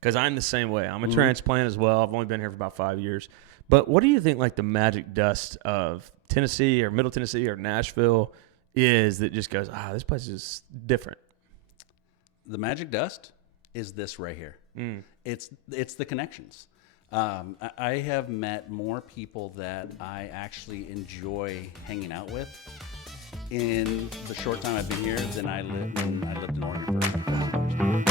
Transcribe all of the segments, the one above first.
Because I'm the same way. I'm a transplant as well. I've only been here for about 5 years. But what do you think like the magic dust of Tennessee or Middle Tennessee or Nashville is that just goes, this place is different? The magic dust is this right here. It's the connections. I have met more people that I actually enjoy hanging out with in the short time I've been here than I lived in Oregon for 5 years.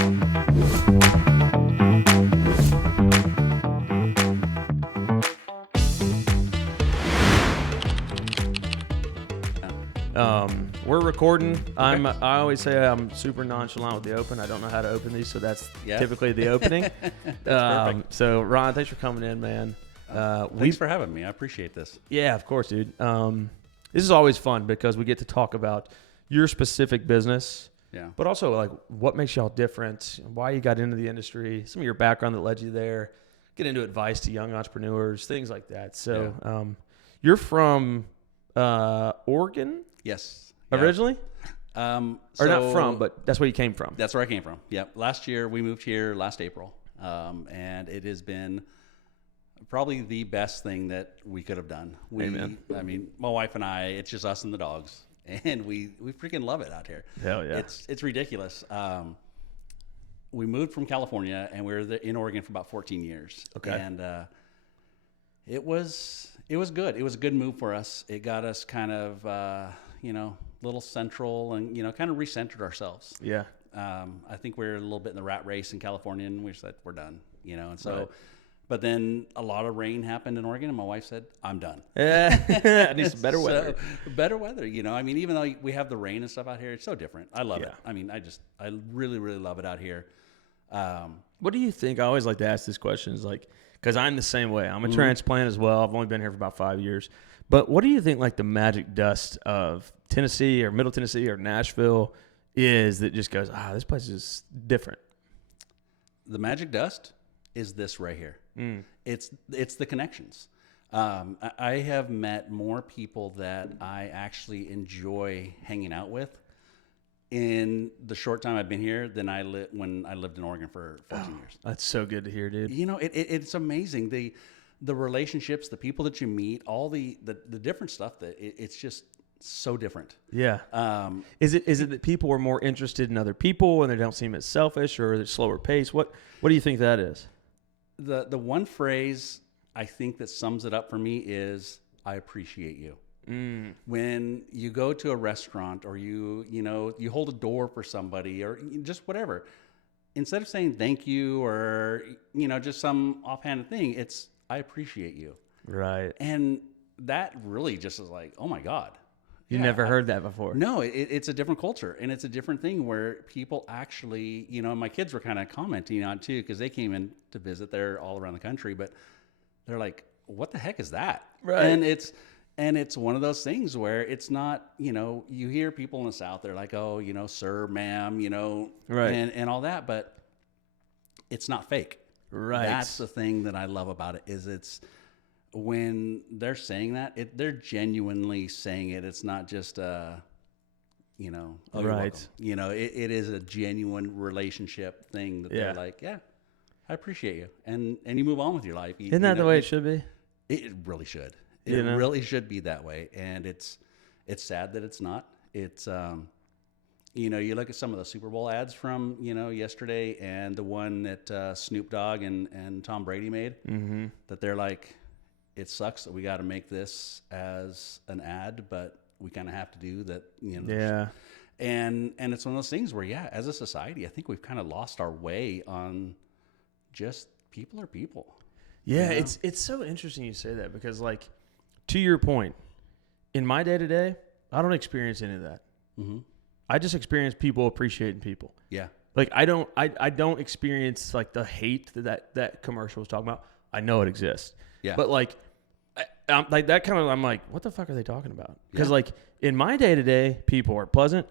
We're recording. Okay. I always say I'm super nonchalant with the open. I don't know how to open these, so that's typically the opening. Perfect. So Ron, thanks for coming in, man. Thanks for having me. I appreciate this. Yeah, of course, dude. This is always fun because we get to talk about your specific business, but also like what makes y'all different, why you got into the industry, some of your background that led you there, get into advice to young entrepreneurs, things like that. So you're from Oregon? Yes. Originally? Or not from, but that's where you came from. That's where I came from. Yep. Last year, we moved here last April. And it has been probably the best thing that we could have done. Amen. I mean, my wife and I, it's just us and the dogs. And we freaking love it out here. Hell yeah. It's ridiculous. We moved from California and we were in Oregon for about 14 years. Okay. And it was good. It was a good move for us. It got us kind of, little central and, kind of recentered ourselves. Yeah. I think we're a little bit in the rat race in California and we said, we're done, and so, right. But then a lot of rain happened in Oregon and my wife said, I'm done. I need some better weather. Better weather, even though we have the rain and stuff out here, it's so different. I love it. I mean, I really, really love it out here. What do you think? I always like to ask this question is like, because I'm the same way. I'm a transplant as well. I've only been here for about 5 years. But what do you think like the magic dust of Tennessee or Middle Tennessee or Nashville is that just goes, this place is different? The magic dust is this right here. It's the connections. I have met more people that I actually enjoy hanging out with in the short time I've been here than when I lived in Oregon for 14 years. That's so good to hear, dude. It's amazing. The relationships, the people that you meet, all the different stuff that it's just so different. Yeah. Is it that people are more interested in other people and they don't seem as selfish, or it's slower pace? What do you think that is? The one phrase I think that sums it up for me is, I appreciate you. When you go to a restaurant or you hold a door for somebody or just whatever, instead of saying thank you or, just some offhanded thing, it's, I appreciate you. Right. And that really just is like, oh my God. You never heard that before. No, it's a different culture and it's a different thing where people actually, my kids were kind of commenting on too, because they came in to visit. They're all around the country, but they're like, what the heck is that? Right. And it's one of those things where it's not, you hear people in the South, they're like, oh, sir, ma'am, right. and all that, but it's not fake. Right. That's the thing that I love about it is it's when they're saying that, they're genuinely saying it. It's not just, oh, right. It is a genuine relationship thing that they're like, yeah, I appreciate you. And you move on with your life. Isn't that the way it should be? It really should. It really should be that way. And it's sad that it's not. It's, you look at some of the Super Bowl ads from, yesterday and the one that Snoop Dogg and Tom Brady made, that they're like, it sucks that we got to make this as an ad, but we kind of have to do that, Yeah. And it's one of those things where, as a society, I think we've kind of lost our way on just people are people. Yeah, it's so interesting you say that because, like, to your point, in my day-to-day, I don't experience any of that. I just experience people appreciating people. Yeah. Like, I don't experience, like, the hate that commercial was talking about. I know it exists. Yeah. But, like, I'm like that kind of, I'm like, what the fuck are they talking about? Because, like, in my day-to-day, people are pleasant.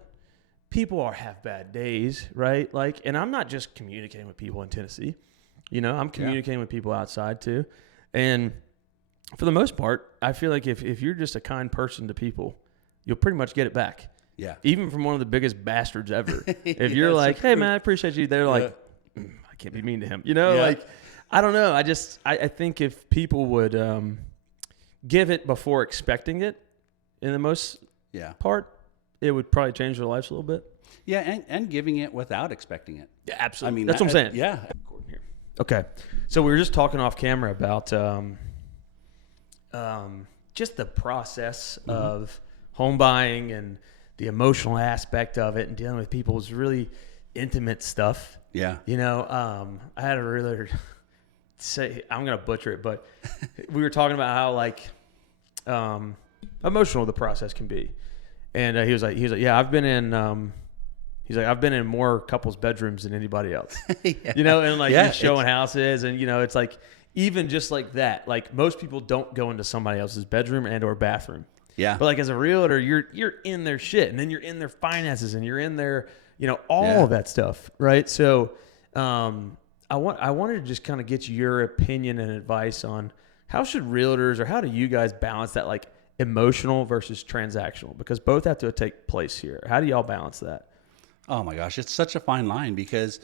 People have bad days, right? Like, and I'm not just communicating with people in Tennessee. I'm communicating with people outside too. And for the most part, I feel like if you're just a kind person to people, you'll pretty much get it back. Yeah. Even from one of the biggest bastards ever. If you're like, hey, man, I appreciate you. They're like, I can't be mean to him. Like, I don't know. I think if people would give it before expecting it in the most part, it would probably change their lives a little bit. Yeah, and giving it without expecting it. Yeah, absolutely. I mean, that's what I'm saying. Yeah. Okay. So we were just talking off camera about just the process of home buying and the emotional aspect of it and dealing with people's really intimate stuff. Yeah. I had a realtor say, I'm going to butcher it, but we were talking about how like emotional the process can be. And he was like, yeah, I've been in, I've been in more couples' bedrooms than anybody else, and like he's showing houses and, it's like, even just like that, like most people don't go into somebody else's bedroom and or bathroom. Yeah. But like as a realtor, you're in their shit and then you're in their finances and you're in their, all of that stuff. Right. So, I wanted to just kind of get your opinion and advice on how should realtors or how do you guys balance that like emotional versus transactional, because both have to take place here. How do y'all balance that? Oh my gosh, it's such a fine line because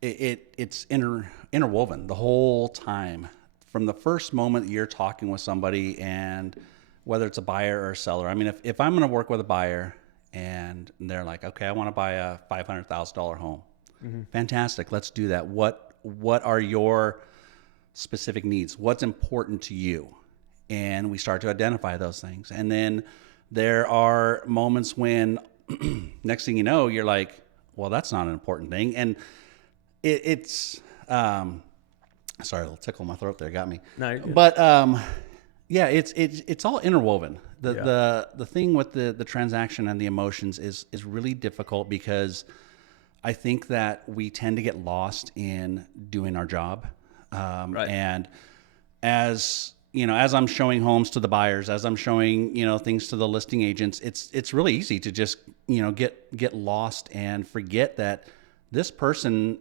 it's interwoven the whole time from the first moment that you're talking with somebody, and whether it's a buyer or a seller. I mean, if I'm going to work with a buyer and they're like, okay, I want to buy a $500,000 home. Fantastic. Let's do that. What are your specific needs? What's important to you? And we start to identify those things. And then there are moments when next thing you know, you're like, well, that's not an important thing. And it's sorry, a little tickle in my throat there got me. No, you're good. But it's all interwoven. The thing with the transaction and the emotions is really difficult because I think that we tend to get lost in doing our job. Right. And as I'm showing homes to the buyers, as I'm showing, things to the listing agents, it's really easy to just, get lost and forget that this person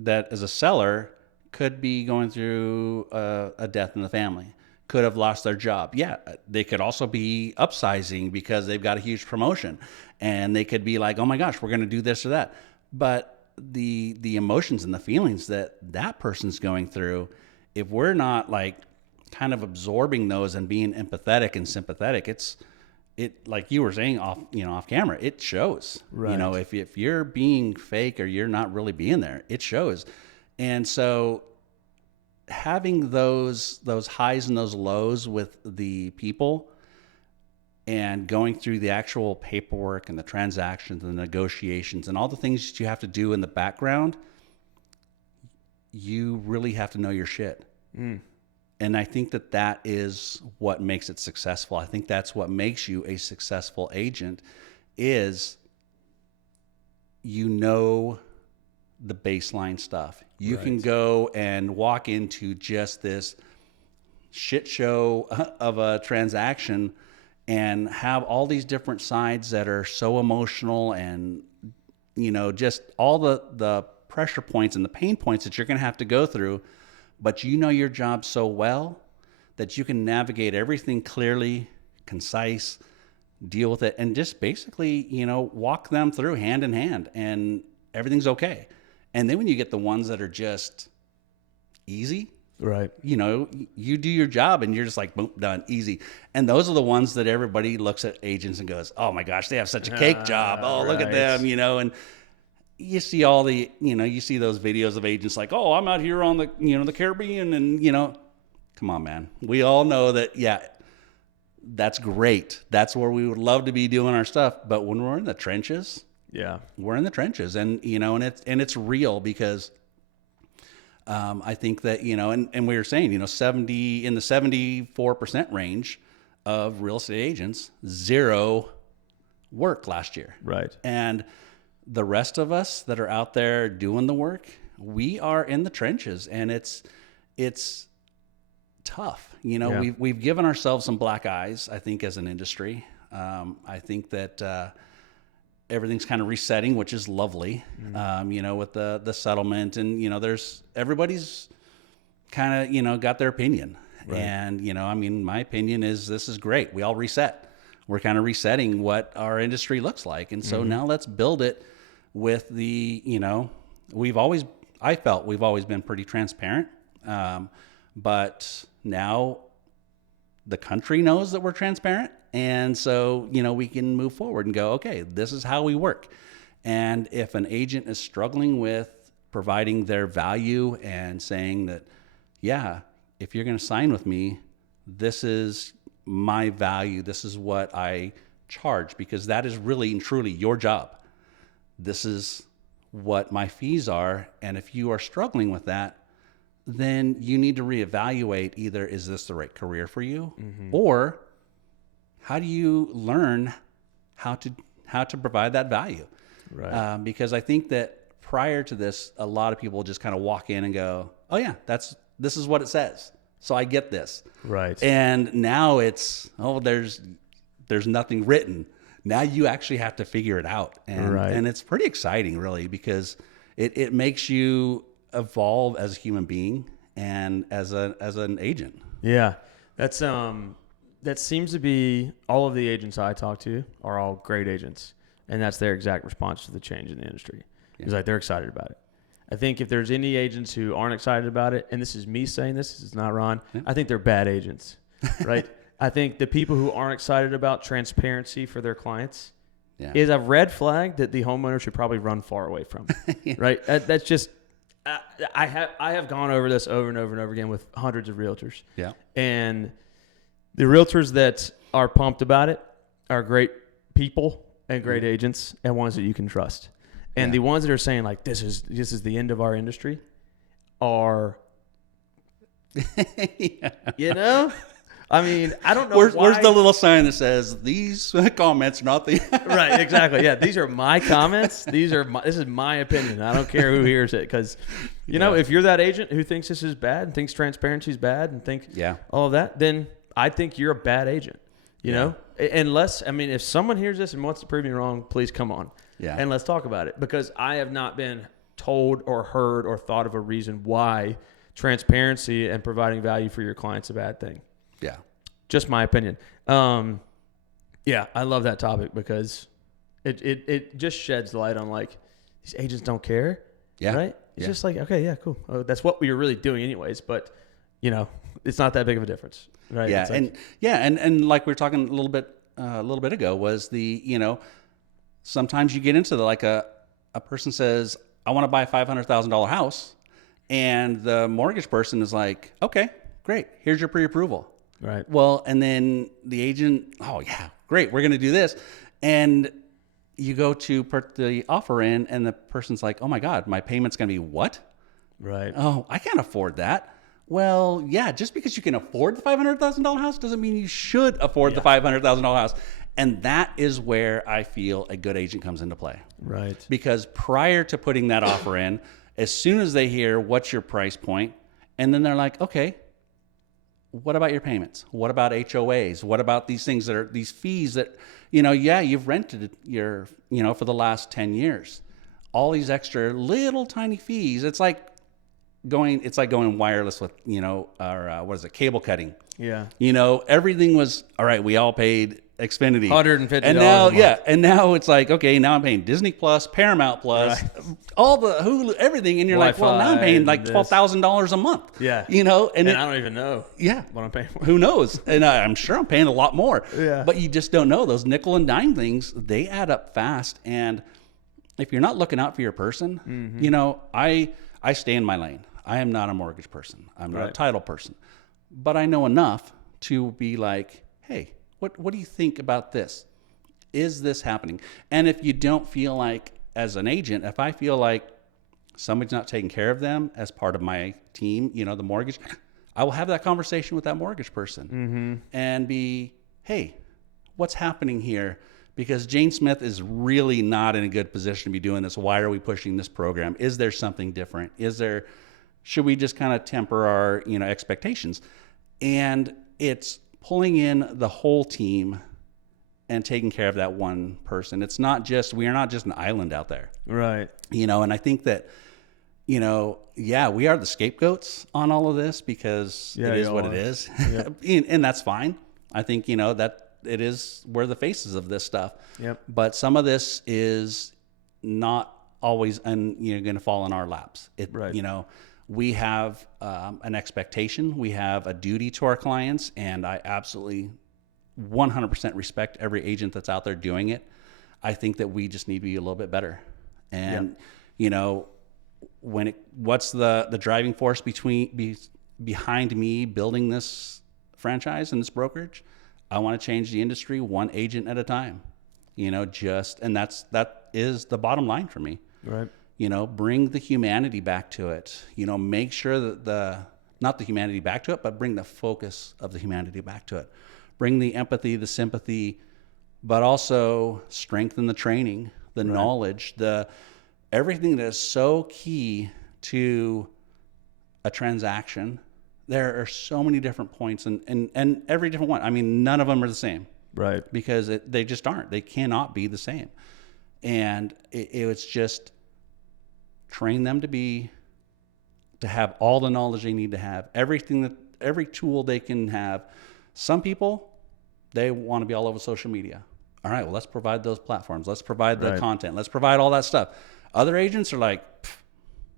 that is a seller could be going through a death in the family, could have lost their job. Yeah, they could also be upsizing because they've got a huge promotion, and they could be like, oh my gosh, we're going to do this or that. But the emotions and the feelings that person's going through, if we're not like kind of absorbing those and being empathetic and sympathetic, it like you were saying off camera, it shows. Right. If you're being fake or you're not really being there, it shows. And so having those highs and those lows with the people and going through the actual paperwork and the transactions and the negotiations and all the things that you have to do in the background, you really have to know your shit. And I think that is what makes it successful. I think that's what makes you a successful agent is the baseline stuff. You Right. can go and walk into just this shit show of a transaction and have all these different sides that are so emotional and, just all the pressure points and the pain points that you're going to have to go through. But you know your job so well that you can navigate everything clearly, concise, deal with it, and just basically, walk them through hand in hand, and everything's okay. And then when you get the ones that are just easy, Right. You do your job and you're just like, boom, done, easy. And those are the ones that everybody looks at agents and goes, oh my gosh, they have such a cake job. Oh, look at them, and you see all the, you see those videos of agents like, oh, I'm out here on the, the Caribbean and, come on, man. We all know that, yeah, that's great. That's where we would love to be doing our stuff. But when we're in the trenches, we're in the trenches and, and it's real because I think that, and we were saying, in the 74% range of real estate agents, 0 work last year. Right. And the rest of us that are out there doing the work, we are in the trenches, and it's tough. We've given ourselves some black eyes, I think, as an industry. I think that everything's kind of resetting, which is lovely. With the settlement, and everybody's kind of got their opinion. Right. And my opinion is this is great. We all reset. We're kind of resetting what our industry looks like, and so now let's build it with the we've always I felt we've always been pretty transparent. But now the country knows that we're transparent. And so, we can move forward and go, okay, this is how we work. And if an agent is struggling with providing their value and saying that, yeah, if you're going to sign with me, this is my value. This is what I charge, because that is really and truly your job. This is what my fees are. And if you are struggling with that, then you need to reevaluate, either is this the right career for you, or how do you learn how to provide that value? Right. Because I think that prior to this, a lot of people just kind of walk in and go, oh yeah, this is what it says, so I get this. Right. And now it's, there's nothing written. Now you actually have to figure it out. And it's pretty exciting, really, because it makes you evolve as a human being and as an agent. Yeah. That's that seems to be, all of the agents I talk to are all great agents, and that's their exact response to the change in the industry. It's like they're excited about it. I think if there's any agents who aren't excited about it, and this is me saying this is not Ron, I think they're bad agents, right? I think the people who aren't excited about transparency for their clients is a red flag that the homeowner should probably run far away from, right? That's just, I have gone over this over and over and over again with hundreds of realtors. Yeah. And the realtors that are pumped about it are great people and great agents and ones that you can trust. And the ones that are saying like, this is the end of our industry are, I mean, I don't know. Where's the little sign that says these comments, not the right? Exactly. Yeah. These are my comments. This is my opinion. I don't care who hears it. Cause you know, if you're that agent who thinks this is bad and thinks transparency is bad and think all of that, then I think you're a bad agent, you know, unless, I mean, if someone hears this and wants to prove me wrong, please come on and let's talk about it, because I have not been told or heard or thought of a reason why transparency and providing value for your client's a bad thing. Yeah. Just my opinion. I love that topic because it just sheds light on like, these agents don't care. Yeah. Right. It's just like, okay, yeah, cool. That's what we were really doing anyways, but you know, it's not that big of a difference. Right. Yeah. Like, and like we were talking a little bit ago was the, you know, sometimes you get into like a person says, I want to buy a $500,000 house. And the mortgage person is like, okay, great. Here's your pre-approval. Right. Well, and then the agent, oh yeah, great. We're going to do this. And you go to put the offer in and the person's like, oh my God, my payment's going to be what? Right. Oh, I can't afford that. Well, yeah, just because you can afford the $500,000 house doesn't mean you should afford the $500,000 house. And that is where I feel a good agent comes into play. Right. Because prior to putting that offer in, as soon as they hear what's your price point, and then they're like, okay, what about your payments? What about HOAs? What about these things that are these fees that, you know, you've rented your, you know, for the last 10 years. All these extra little tiny fees. It's like going wireless with, you know, or cable cutting. Yeah. You know, everything was, all right, we all paid Xfinity. $150 and now, a month. And now it's like, okay, now I'm paying Disney Plus, Paramount Plus, all the Hulu, everything. And you're Wi-Fi, like, well, now I'm paying like $12,000 a month. Yeah. You know, and I don't even know what I'm paying for. Who knows? And I'm sure I'm paying a lot more. Yeah. But you just don't know. Those nickel and dime things, they add up fast. And if you're not looking out for your person, you know, I stay in my lane. I am not a mortgage person. I'm not a title person. But I know enough to be like, hey, what do you think about this? Is this happening? And if you don't feel like, as an agent, if I feel like somebody's not taking care of them as part of my team, you know, the mortgage, I will have that conversation with that mortgage person and be, hey, what's happening here? Because Jane Smith is really not in a good position to be doing this. Why are we pushing this program? Is there something different? Should we just kind of temper our, you know, expectations? And it's pulling in the whole team and taking care of that one person. It's not just, we are not just an island out there. Right. You know, and I think that, you know, we are the scapegoats on all of this because it is what it is. Yep. And that's fine. I think, you know, that we're the faces of this stuff. Yep. But some of this is not always going to fall in our laps. Right. We have an expectation, we have a duty to our clients, and I absolutely 100% respect every agent that's out there doing it. I think that we just need to be a little bit better. And what's the driving force behind me building this franchise and this brokerage? I want to change the industry one agent at a time. And that is the bottom line for me. Right. Bring the humanity back to it. Make sure that not the humanity back to it, but bring the focus of the humanity back to it. Bring the empathy, the sympathy, but also strengthen the training, the knowledge, everything that is so key to a transaction. There are so many different points and every different one. I mean, none of them are the same. Right. Because they just aren't. They cannot be the same. And it's just train them to have all the knowledge they need to have, every tool they can have. Some people, they want to be all over social media. All right, well, let's provide those platforms. Let's provide the content. Let's provide all that stuff. Other agents are like,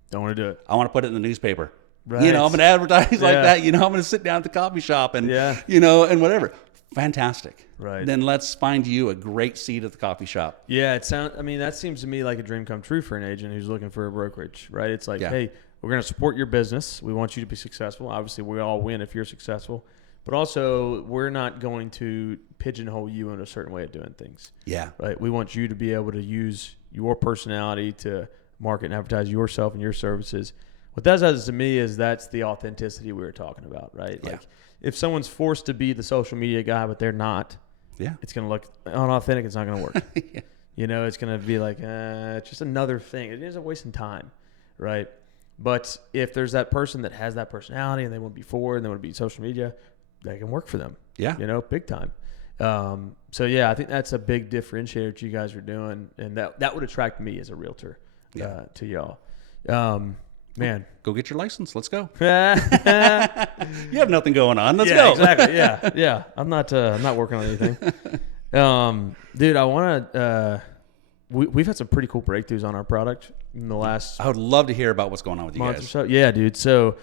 don't want to do it. I want to put it in the newspaper. Right. I'm going to advertise like that. I'm going to sit down at the coffee shop and, and whatever. Fantastic. Right. Then let's find you a great seat at the coffee shop. Yeah, that seems to me like a dream come true for an agent who's looking for a brokerage, right? It's like, hey, we're going to support your business. We want you to be successful. Obviously, we all win if you're successful. But also, we're not going to pigeonhole you in a certain way of doing things. Yeah. Right? We want you to be able to use your personality to market and advertise yourself and your services. What that does to me is that's the authenticity we were talking about, right? Yeah. Like, if someone's forced to be the social media guy, but they're not, it's going to look unauthentic. It's not going to work. It's going to be like, it's just another thing. It is a waste of time, right? But if there's that person that has that personality and they want to be forward and they want to be social media, that can work for them. Yeah. Big time. I think that's a big differentiator that you guys are doing. And that would attract me as a realtor to y'all. Man, go get your license. Let's go. You have nothing going on. Let's go. Exactly. Yeah. I'm not working on anything. Dude, I want to, we've had some pretty cool breakthroughs on our product in the last. I would love to hear about what's going on with you month guys. Or so. Yeah, dude. So,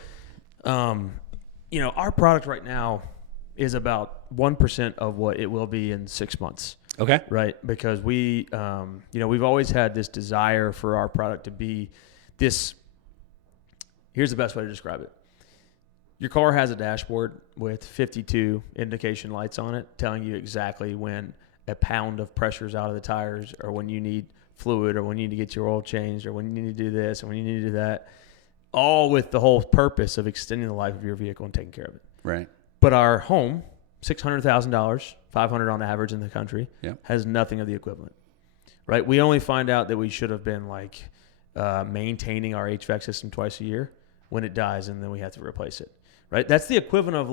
our product right now is about 1% of what it will be in 6 months. Okay. Right. Because we've always had this desire for our product to be this. Here's the best way to describe it. Your car has a dashboard with 52 indication lights on it telling you exactly when a pound of pressure is out of the tires or when you need fluid or when you need to get your oil changed or when you need to do this or when you need to do that, all with the whole purpose of extending the life of your vehicle and taking care of it. Right. But our home, $600,000, $500 on average in the country, has nothing of the equivalent. Right? We only find out that we should have been maintaining our HVAC system twice a year when it dies, and then we have to replace it, right? That's the equivalent of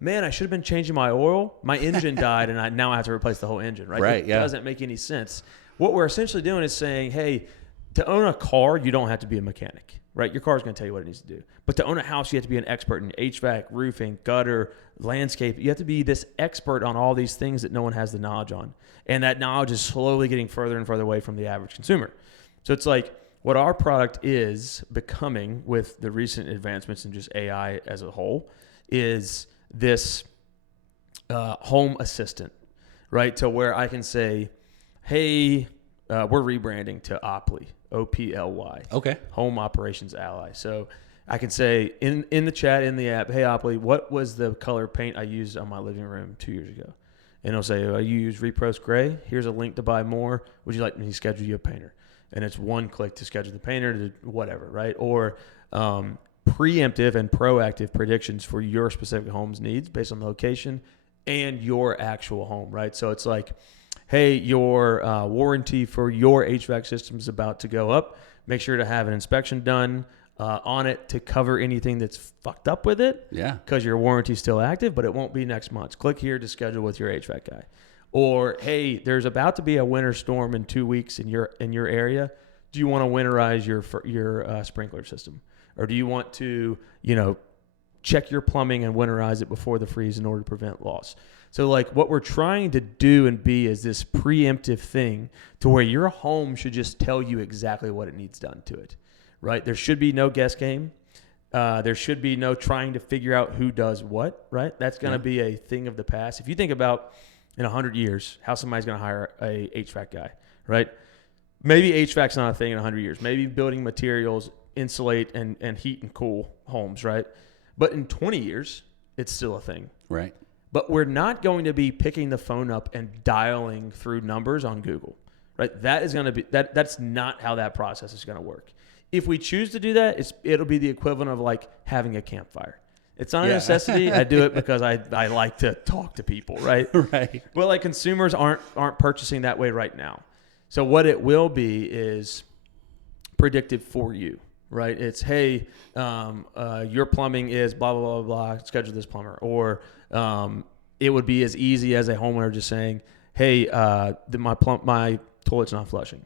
man, I should have been changing my oil. My engine died, and now I have to replace the whole engine, right? Right, It doesn't make any sense. What we're essentially doing is saying, hey, to own a car, you don't have to be a mechanic, right? Your car's going to tell you what it needs to do. But to own a house, you have to be an expert in HVAC, roofing, gutter, landscape. You have to be this expert on all these things that no one has the knowledge on. And that knowledge is slowly getting further and further away from the average consumer. So it's like, what our product is becoming with the recent advancements in just AI as a whole is this home assistant, right? To where I can say, hey, we're rebranding to Oply, O-P-L-Y. Okay. Home Operations Ally. So I can say in the chat, in the app, hey, Oply, what was the color paint I used on my living room 2 years ago? And it'll say, you use Repros Gray. Here's a link to buy more. Would you like me to schedule you a painter? And it's one click to schedule the painter to whatever, right? Or preemptive and proactive predictions for your specific home's needs based on the location and your actual home, right? So it's like, hey, your warranty for your HVAC system is about to go up. Make sure to have an inspection done on it to cover anything that's fucked up with it. Yeah. Because your warranty's still active, but it won't be next month. Click here to schedule with your HVAC guy. Or, hey, there's about to be a winter storm in 2 weeks in your area. Do you want to winterize your sprinkler system? Or do you want to, check your plumbing and winterize it before the freeze in order to prevent loss. So like what we're trying to do and be is this preemptive thing to where your home should just tell you exactly what it needs done to it, right? There should be no guess game. There should be no trying to figure out who does what, right? That's going to be a thing of the past. If you think about in 100 years, how somebody's going to hire a HVAC guy, right? Maybe HVAC's not a thing in 100 years. Maybe building materials insulate and heat and cool homes, right? But in 20 years, it's still a thing. Right. But we're not going to be picking the phone up and dialing through numbers on Google, right? That is going to be that's not how that process is going to work. If we choose to do that, it'll be the equivalent of like having a campfire. It's not a necessity. I do it because I like to talk to people, right? Right. Well, like consumers aren't purchasing that way right now. So what it will be is predictive for you, right? It's, hey, your plumbing is blah, blah, blah, blah, schedule this plumber. Or it would be as easy as a homeowner just saying, hey, my toilet's not flushing.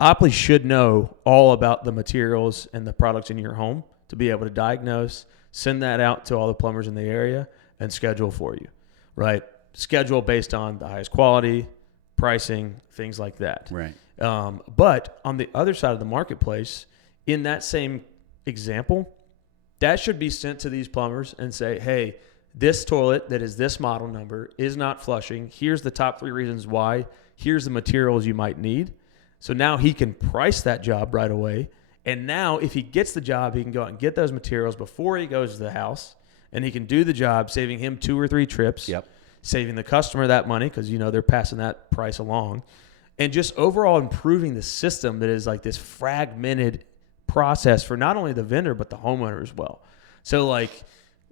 Opley should know all about the materials and the products in your home to be able to diagnose, send that out to all the plumbers in the area, and schedule for you, right? Schedule based on the highest quality, pricing, things like that. Right. But on the other side of the marketplace, in that same example, that should be sent to these plumbers and say, hey, this toilet that is this model number is not flushing. Here's the top 3 reasons why. Here's the materials you might need. So now he can price that job right away. And now if he gets the job, he can go out and get those materials before he goes to the house, and he can do the job, saving him 2 or 3 trips, saving the customer that money because, they're passing that price along, and just overall improving the system that is like this fragmented process for not only the vendor but the homeowner as well. So like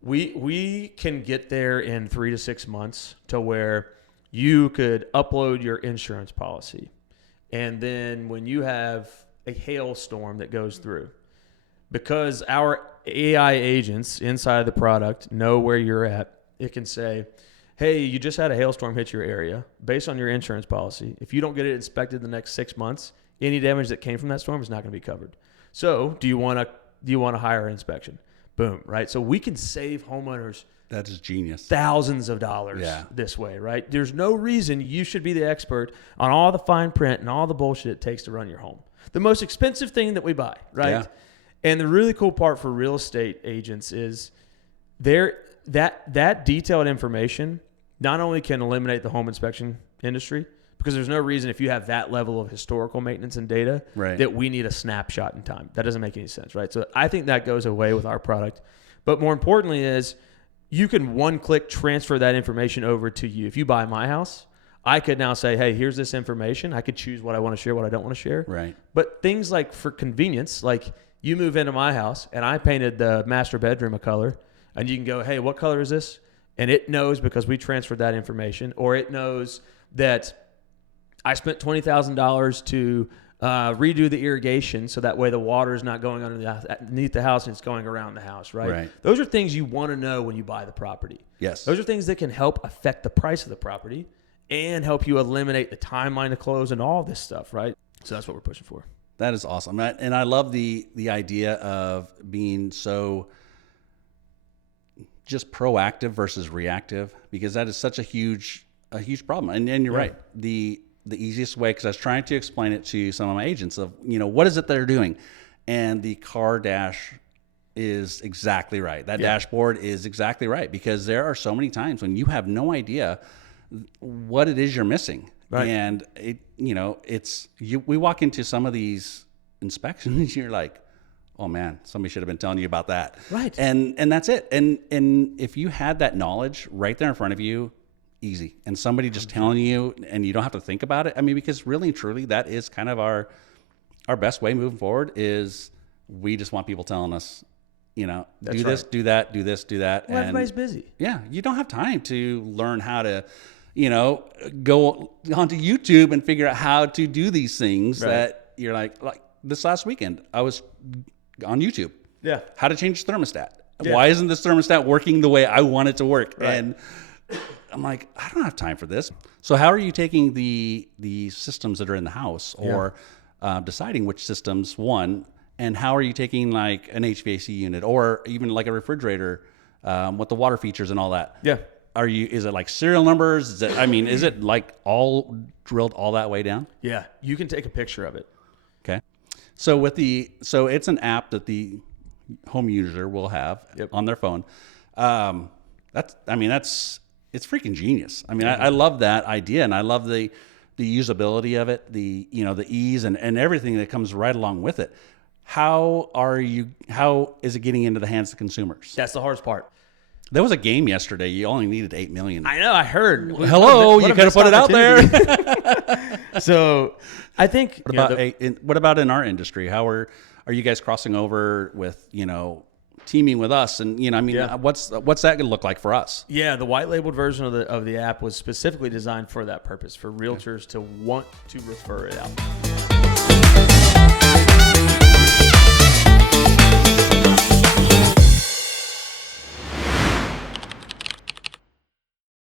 we can get there in 3 to 6 months to where you could upload your insurance policy. And then when you have a hailstorm that goes through, because our AI agents inside of the product know where you're at, it can say, hey, you just had a hailstorm hit your area. Based on your insurance policy, if you don't get it inspected the next 6 months, any damage that came from that storm is not going to be covered. So do you want to hire an inspection? Boom, right? So we can save homeowners that is genius. thousands of dollars this way, right? There's no reason you should be the expert on all the fine print and all the bullshit it takes to run your home. The most expensive thing that we buy, right? Yeah. And the really cool part for real estate agents is that detailed information not only can eliminate the home inspection industry, because there's no reason if you have that level of historical maintenance and data that we need a snapshot in time. That doesn't make any sense, right? So I think that goes away with our product. But more importantly is you can one-click transfer that information over to you. If you buy my house, I could now say, hey, here's this information. I could choose what I want to share, what I don't want to share. Right. But things like for convenience, like you move into my house and I painted the master bedroom a color, and you can go, hey, what color is this? And it knows because we transferred that information, or it knows that I spent $20,000 to redo the irrigation so that way the water is not going underneath the house and it's going around the house, right? Those are things you want to know when you buy the property. Yes. Those are things that can help affect the price of the property and help you eliminate the timeline to close and all this stuff, right? So that's what we're pushing for. That is awesome. And I love the idea of being so just proactive versus reactive, because that is such a huge problem. And you're right. The easiest way, because I was trying to explain it to some of my agents of, what is it they're doing? And the car dash is exactly right. That dashboard is exactly right, because there are so many times when you have no idea what it is you're missing. Right. And we walk into some of these inspections, you're like, oh man, somebody should have been telling you about that. Right. And that's it. And if you had that knowledge right there in front of you, easy. And somebody just telling you, and you don't have to think about it. I mean, because really and truly, that is kind of our best way moving forward is we just want people telling us, do this, do that, do this, do that. Well, and everybody's busy. Yeah. You don't have time to learn how to, go onto YouTube and figure out how to do these things that you're like this last weekend, I was on YouTube. Yeah. How to change the thermostat. Yeah. Why isn't this thermostat working the way I want it to work? Right. And I'm like, I don't have time for this. So how are you taking the systems that are in the house or deciding which systems, one, and how are you taking like an HVAC unit or even like a refrigerator with the water features and all that? Yeah. Is it like serial numbers? Is it like all drilled all that way down? Yeah. You can take a picture of it. Okay. So it's an app that the home user will have on their phone. It's freaking genius. I mean, I love that idea, and I love the usability of it, the ease and everything that comes right along with it. How is it getting into the hands of consumers? That's the hardest part. There was a game yesterday. You only needed 8 million. I know. I heard. Hello, you could have put it out there. So, I think. What about in our industry? How are you guys crossing over with teaming with us? And what's that going to look like for us? Yeah, the white labeled version of the app was specifically designed for that purpose, for realtors to want to refer it out.